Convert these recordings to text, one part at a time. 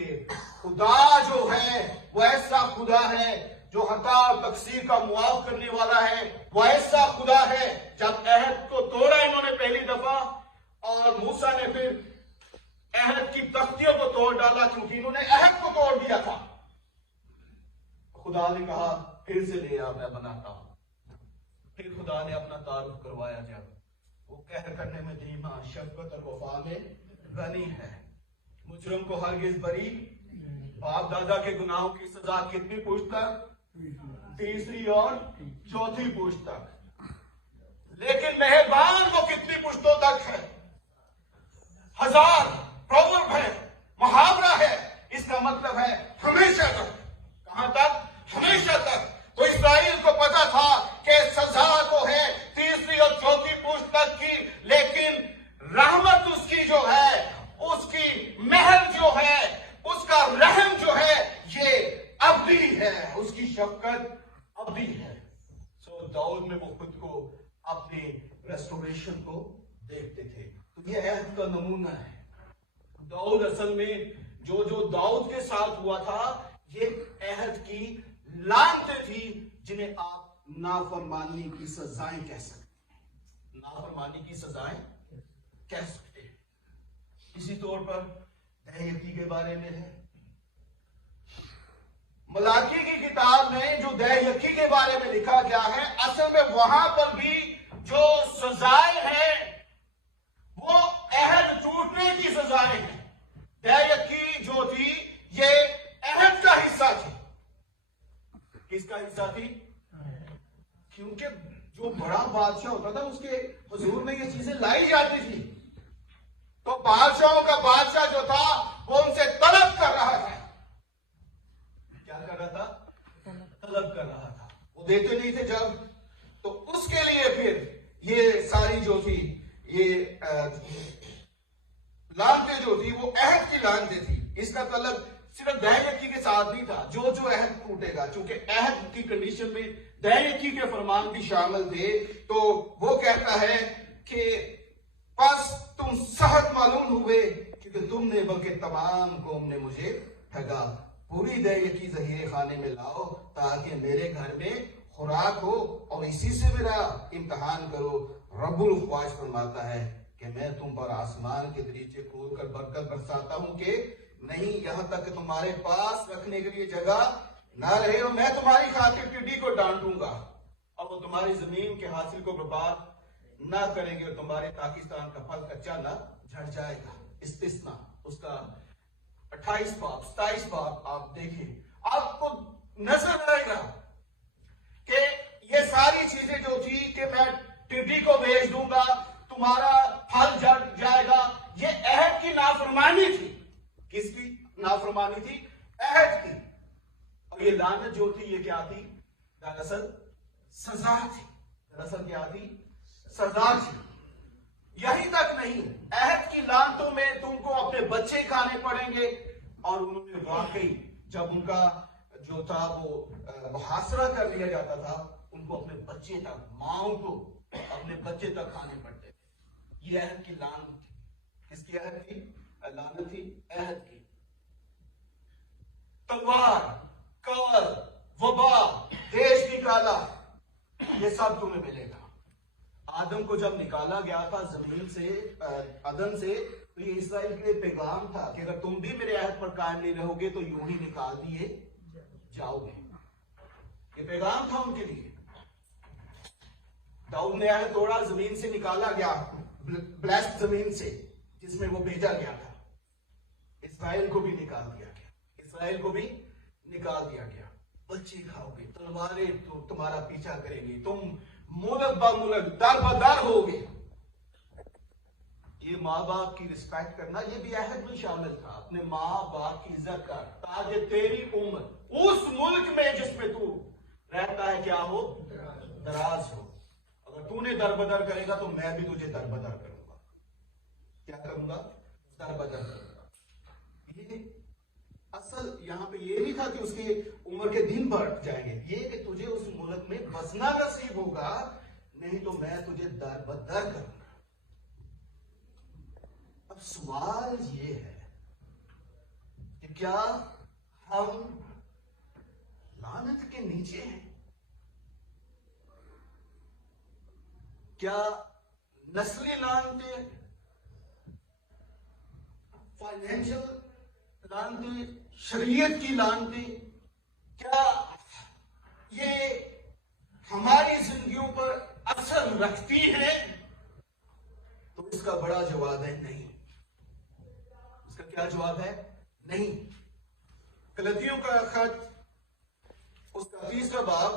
देखिए, खुदा जो है वो ऐसा खुदा है जो हता और तकसीर का मुआफ करने वाला है। वो ऐसा खुदा है, जब अहद को तोड़ा इन्होंने पहली दफा, और मूसा ने फिर अहद की तख्तियों को तोड़ डाला, क्योंकि इन्होंने अहद को तोड़ दिया था। खुदा ने कहा फिर से ले आ, मैं बनाता हूं। फिर खुदा ने अपना तारुफ करवाया, जब वो कहर करने में धीमा, शफकत और वफा में गनी है, मुजरम को हरगिज बरी, बाप दादा के गुनाहों की सजा कितनी पुश्त तक? तीसरी और चौथी पुश्त तक। लेकिन मेहरबान वो कितनी पुश्तों तक है? 1000 प्रोवर्ब है, मुहावरा है, इसका मतलब है हमेशा तक। कहां तक? हमेशा तक। तो इस्राएल को पता था कि सजा तो है तीसरी और चौथी पुश्त तक की, लेकिन रहमत उसकी जो है, उसकी मेहर जो है, उसका रहम जो है, ये अबदी है, उसकी शफकत अबदी है। सो दाऊद में वो खुद को अपने रेस्टोरेशन को देखते थे। तो ये अहद का नमूना है। दाऊद असल में जो जो दाऊद के साथ हुआ था, ये अहद की लानतें थी, जिन्हें आप नाफरमानी की सजाएं कह सकते हैं। नाफरमानी की सजाएं कह सकते हैं। इसी तौर पर दहयकी के बारे में है। मलाकी की किताब में जो दहयकी के बारे में लिखा गया है, असल में वहां पर भी जो सजाएं हैं वो अहद टूटने की सजाएं हैं। दहयकी जो थी ये अहद का हिस्सा थी। किसका हिस्सा थी? क्योंकि जो बड़ा बादशाह होता था उसके हुजूर में ये चीजें लाई जाती थी, तो बादशाहों का बादशाह जो था वो उनसे तलब कर रहा था। क्या कर रहा था? तलब कर रहा था। वो देते नहीं थे जब, तो उसके लिए फिर ये सारी जो थी, ये लानतें जो थी वो अहद की लानतें थी। इसका तलब सिर्फ दहयकी के साथ नहीं था। जो जो अहद टूटेगा, चूंकि अहद की कंडीशन में दहयकी के फरमान भी शामिल थे, तो वो कहता है कि बस तुम सहत मालूम हुए, क्योंकि तुमने बल्कि तमाम कौम ने मुझे ठगा। पूरी दहयकी ज़हीरे खाने में लाओ, ताकि मेरे घर में खुराक हो और इसी से मेरा इम्तहान करो। रब्बुल ख्वाज फरमाता है कि मैं तुम पर आसमान के दरीचे खोल कर बरकत बरसाता हूं कि नहीं, यहां तक कि तुम्हारे पास रखने के लिए जगह ना रहे, और मैं तुम्हारी खातिर टिड्डी को डांटूंगा और वो तुम्हारी जमीन के हासिल को बर्बाद ना करेंगे, और तुम्हारे पाकिस्तान का फल कच्चा ना झड़ जाएगा। इस्तिस्ना उसका 28 बाब 27 बाब आप देखें, आपको नजर आएगा कि ये सारी चीजें जो थी कि मैं टिड्डी को भेज दूंगा, तुम्हारा फल झड़ जाएगा, ये अहद की नाफरमानी थी। किसकी नाफरमानी थी? अहद की। और ये लानत जो थी, ये क्या थी? दरअसल सजा थी। दरअसल क्या थी? सजा थी। यही तक नहीं, अहद की लानतों में तुमको अपने बच्चे खाने पड़ेंगे, और उन्होंने वाकई जब उनका जो था वो मुहासरा कर लिया जाता था, उनको अपने बच्चे तक, माओं को अपने बच्चे तक खाने पड़ते थे। ये अहद की लानत थी। किसकी अहद थी? लानत थी अहद की। तलवार, कवल, वबा, देश निकाला, ये सब तुम्हें मिलेगा। आदम को जब निकाला गया था जमीन से, अदन से, तो ये इस्राएल के लिए पैगाम था कि अगर तुम भी मेरे अहद पर कायम नहीं रहोगे तो यूं ही निकाल दिए जाओगे। ये पैगाम था उनके लिए। दाऊद ने अहद तोड़ा, जमीन से निकाला गया, ब्लेस्ड जमीन से जिसमें वो भेजा गया था। इस्राएल को भी निकाल दिया गया, इस्राएल को भी निकाल दिया गया। बच्चे खाओगे, तलवारें तो तुम्हारा पीछा करेंगी, तुम मुल्क ब मुल्क, दर बदर होगे। ये माँ बाप की रिस्पेक्ट करना, ये भी अहद में शामिल था। अपने माँ बाप की इज्जत कर, ताकि तेरी उम्र उस मुल्क में जिसमें तू रहता है क्या हो? दराज हो। अगर तूने दरबदर करेगा तो मैं भी तुझे दरबदर करूंगा। क्या करूंगा? दरबदर करूंगा। ये असल यहाँ पे ये नहीं था कि उसकी उम्र के दिन बढ़ जाएंगे, ये कि तुझे उस मुल्क में बसना नसीब होगा, नहीं तो मैं तुझे दरबदर करूंगा। अब सवाल ये है कि क्या हम लानत के नीचे हैं? क्या नस्ली लानते, फाइनेंशियल लानते, शरीयत की लानते, क्या ये हमारी जिंदगियों पर असर रखती है? तो इसका बड़ा जवाब है नहीं। इसका क्या जवाब है? नहीं। गलतियों का खत उसका 30वां बाब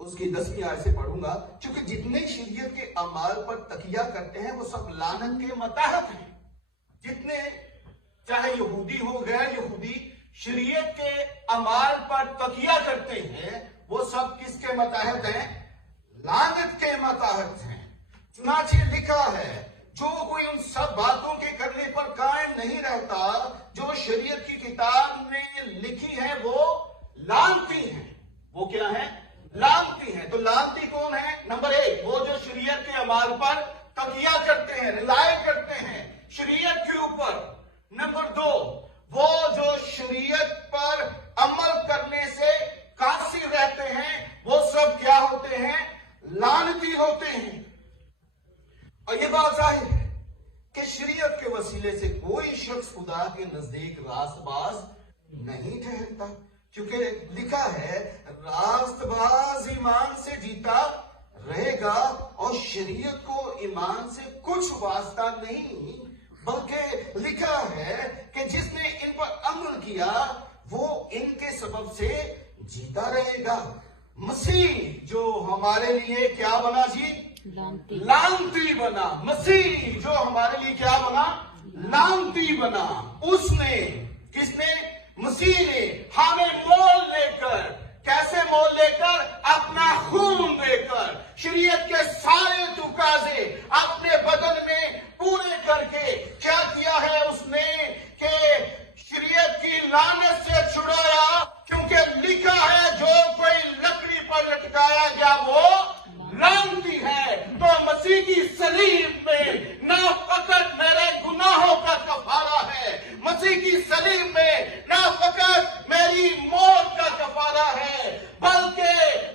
उसकी 10वीं आयत से पढ़ूंगा। क्योंकि जितने शरीयत के अमाल पर तकिया करते हैं वो सब लानत के मतहत हैं। जितने चाहे यहूदी हो गैर यहूदी शरीयत के अमाल पर तकिया करते हैं वो सब किसके मतहत हैं? लानत के मतहत हैं। चुनाचे लिखा है जो कोई उन सब बातों के करने पर कायम नहीं रहता जो शरीयत की किताब में लिखी है वो लानती है। वो क्या है? लानती है। तो लानती कौन है? नंबर 1 वो जो शरीयत के अमाल पर तकिया करते हैं, रिलाय करते हैं शरीयत के ऊपर। नंबर 2 वो जो शरीयत पर अमल करने से कासिर रहते हैं वो सब क्या होते हैं? लानती होते हैं। और ये बात जाहिर है कि शरीयत के वसीले से कोई शख्स खुदा के नजदीक रास्तबाज नहीं ठहरता। क्योंकि लिखा है रास्तबाज ईमान से जीता रहेगा और शरीयत को ईमान से कुछ वास्ता नहीं, बल्कि लिखा है कि जिसने इन पर अमल किया वो इनके सबब से जीता रहेगा। मसीह जो हमारे लिए क्या बना जी? लानती बना। मसीह जो हमारे लिए क्या बना? लानती बना। उसने, किसने? मसीह ने हमें मोल लेकर, कैसे मोल लेकर? अपना खून देकर, शरीयत के सारे तुकाजे अपने बदन में पूरे करके क्या किया है उसने? कि शरीयत की लानत से छुड़ाया। क्योंकि लिखा है जो कोई लकड़ी पर लटकाया गया वो लानती है। तो मसीह की सलीब में ना फकत मेरे गुनाहों का कफारा है, मसीह की सलीब में ना फकत मेरी मौत का कफारा है, बल्कि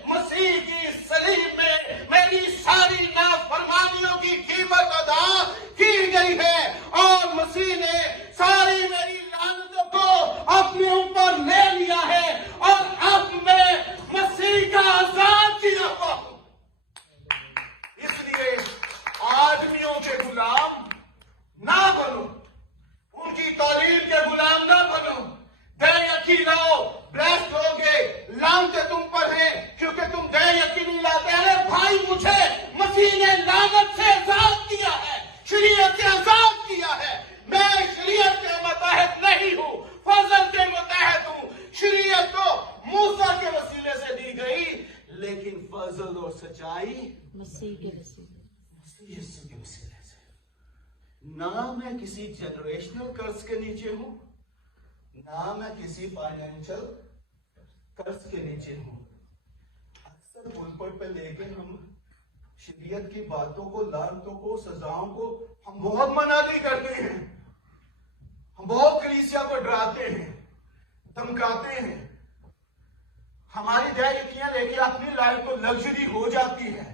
मसीह की सलीब में मेरी सारी नाफरमानियों की कीमत अदा की गई है। और मसीह ने सारी मेरी लानतों को अपने ऊपर ले लिया है और अब मैं मसीह का आजाद किया हुआ हूं। इसलिए आदमियों के गुलाम ना बनो, उनकी तालीम के गुलाम ना बनो। बेयकीन रहो, ब्लेस्ड होगे, लानतें तुम पर हैं क्योंकि तुम बेयकीनी लाते। अरे भाई मुझे मसीह ने लानत से आजाद किया है, शरीयत से आजाद किया है। मैं शरीयत के मुताहत नहीं हूं, फजल के मुताहत हूं। शरीयत तो मूसा के वसीले से दी गई, लेकिन फजल और सच्चाई मसीह के वसीले से। ना मैं किसी जनरेशनल कर्ज के नीचे हूं, ना मैं किसी फाइनेंशियल कर्ज के नीचे हूं। अक्सर पुलपट पे लेके हम शरीयत की बातों को, लानतों को, सजाओं को हम बहुत मनादी करते हैं। हम बहुत कलीसिया को डराते हैं, धमकाते हैं। हमारी दयायतियां लेके अपनी लाइफ को लग्जरी हो जाती है।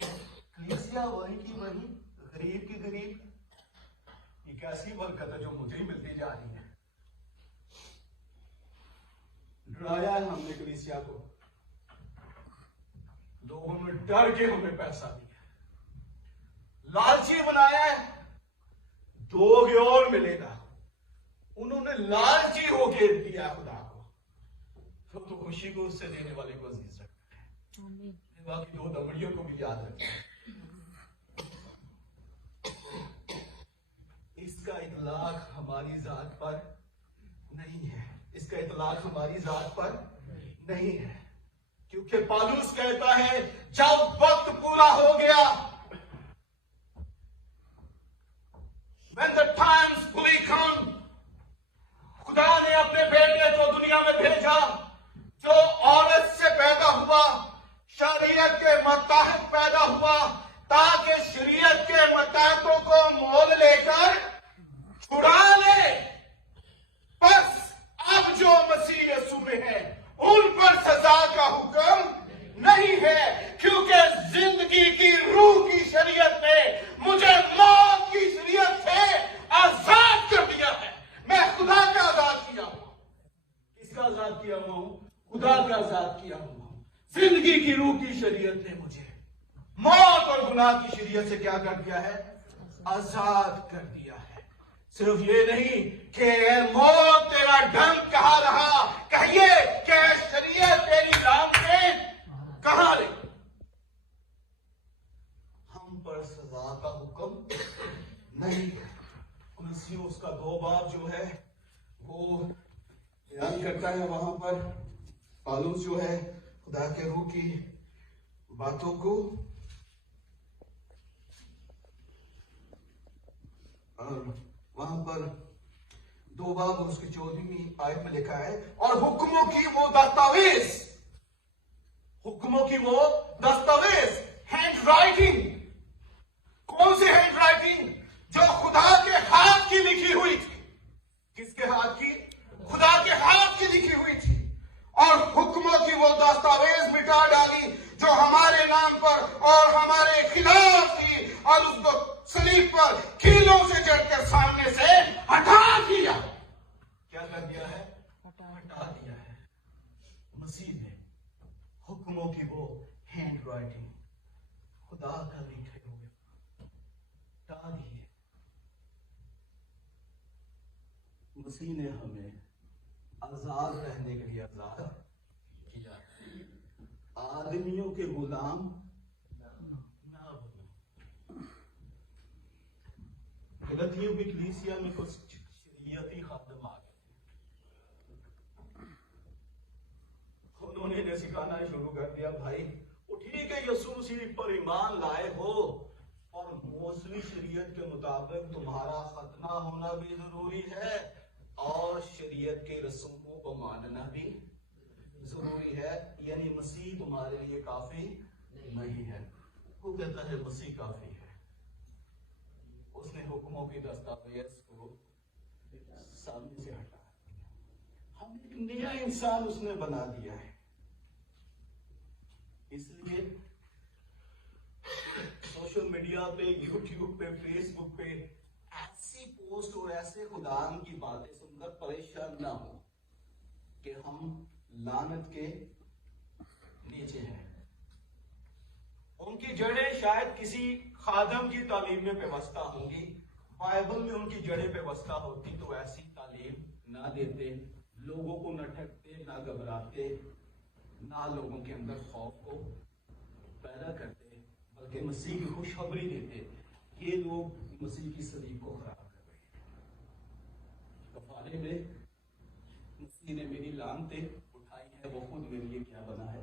कलीसिया वही की वही, गरीब की गरीब। ये कैसी बरकत है जो मुझे ही मिलती जा रही है। डराया है हमने कलीसिया को, लोगों ने डर के हमें पैसा दिया, लालची बनाया है, दोगे और मिलेगा। उन्होंने लालची होके दिया खुदा को, तो खुशी को उससे देने वाले को अजीज रखता है। बाकी 2 दमड़ियों को भी याद रखना। इसका इतलाक हमारी जात पर नहीं है, इसका इतलाक हमारी जात पर नहीं है। क्योंकि पौलुस कहता है जब वक्त पूरा हो गया, when the times fully come, खुदा ने अपने बेटे को दुनिया में भेजा जो औरत से पैदा हुआ, शरीयत के मुताबिक पैदा हुआ, ताकि शरीयत के मुताबिकों को मोल लेकर छुड़ा ले। बस अब जो मसीह यीशु में है उन पर सजा का हुक्म नहीं है, क्योंकि जिंदगी की रूह की शरीयत ने मुझे मौत की शरीयत से आजाद कर दिया है। मैं खुदा का आजाद किया हुआ। किसका आजाद किया हुआ हूं? खुदा का आजाद किया हुआ हूं। जिंदगी की रूह की शरीयत ने मुझे मौत और गुनाह की शरीयत से क्या कर दिया है? आजाद कर दिया है। सिर्फ ये नहीं कि मौत तेरा ढंग कहां रहा, कहिए कि शरीयत तेरी लाम से कहां रही। हम पर सजा का हुक्म नहीं है। मसीह उसका 2 बाब जो है वो बयान करता है वहां पर। पौलुस जो है खुदा के रूह की बातों को और वहां पर 2 बाब उसकी 14वीं आयत में लिखा है, और हुक्मों की वो दस्तावेज, हुक्मों की वो दस्तावेज, हैंड राइटिंग। कौन सी हैंड राइटिंग? जो खुदा के हाथ की लिखी हुई थी। किसके हाथ की? खुदा के हाथ की लिखी हुई थी। और हुक्मों की वो दस्तावेज मिटा डाली जो हमारे नाम पर और हमारे खिलाफ थी, और उसको सलीब पर कीलों से जड़कर सामने से हटा दिया। क्या कर दिया है? हटा दिया है। मसीह ने हुक्मों की वो हैंड राइटिंग, खुदा का लिखे हुए हटा दिए। मसीह ने हमें आजाद रहने के लिए आजाद किया। आदमियों के गुलाम ना बनो। गलतियों की कलीसिया में कुछ शरीयती खादम आ गए। उन्होंने इन्हें सिखाना शुरू कर दिया, भाई वो ठीक है यीशु मसीह पर ईमान लाए हो और मौसमी शरीयत के मुताबिक तुम्हारा खतना होना भी जरूरी है और शरीयत के रसूमों को मानना भी जरूरी है। यानी मसीह तुम्हारे लिए काफी नहीं है। वो कहता है मसीह काफी है। उसने हुक्मों की दस्तावेज को सामने से हटा दिया। हम एक नया इंसान उसने बना दिया है। इसलिए सोशल मीडिया पे, यूट्यूब पे, फेसबुक पे ऐसी पोस्ट और ऐसे खुदान की बातें सुनकर परेशान ना हो कि हम लानत के नीचे हैं। उनकी जड़ें शायद किसी खादम की तालीम में व्यवस्था होंगी, बाइबल में उनकी जड़ें व्यवस्था होती तो ऐसी तालीम ना देते, लोगों को न ठगते, ना घबराते, ना लोगों के अंदर खौफ को पैदा करते, बल्कि मसीह की खुशखबरी देते। ये लोग मसीह की सलीब को खराब कर रहे हैं। कफारे में मसीह ने मेरी लानतें उठाई है, वो खुद मेरे लिए क्या बना है?